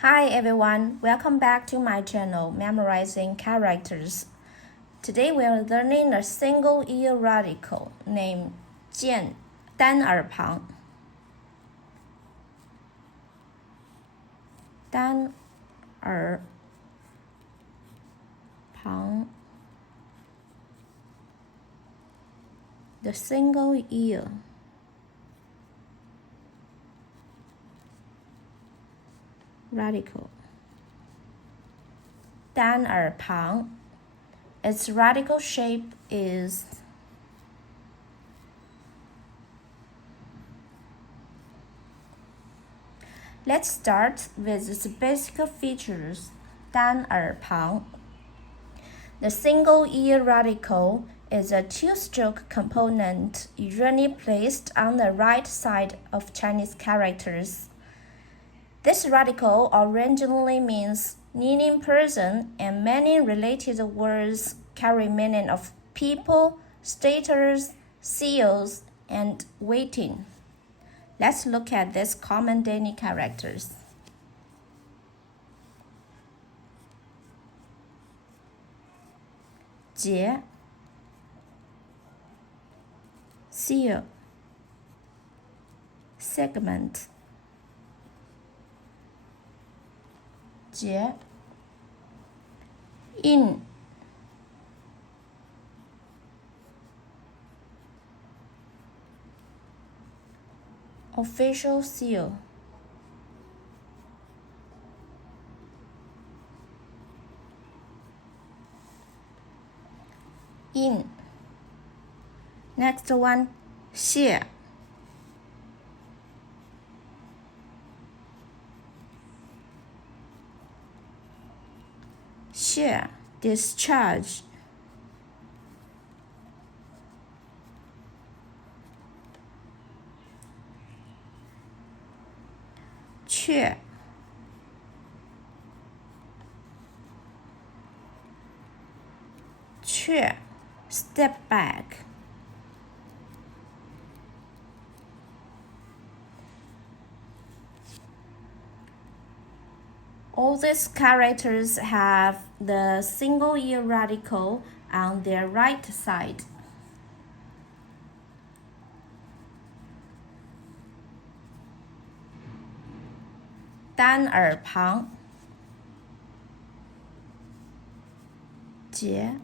Hi everyone, welcome back to my channel, Memorizing Characters. Today we are learning a single ear radical named 见单耳旁. 单耳旁 The single ear radical 单耳旁 Its radical shape is Let's start with its basic features. 单耳旁 The single ear radical is a two-stroke component usually placed on the right side of Chinese characters. This radical originally means kneeling person, and many related words carry meaning of people, status, seals, and waiting. Let's look at these common daily characters. 节 seal segment 节 in official seal in next one 谢 share discharge 却 step back All these characters have the single ear radical on their right side. Dan耳旁 节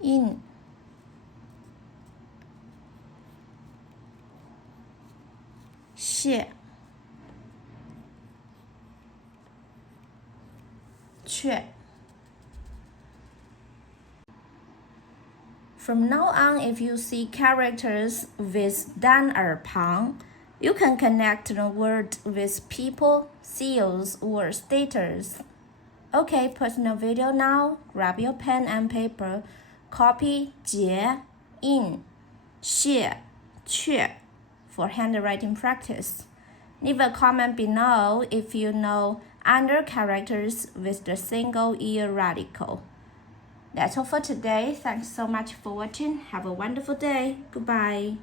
in谢 却 From now on, if you see characters with 单耳旁, you can connect the word with people, seals, or status. Okay, pause the video now. Grab your pen and paper. Copy 节 in 谢 却 for handwriting practice. Leave a comment below if you know other characters with the single ear radical. That's all for today. Thanks so much for watching. Have a wonderful day. Goodbye.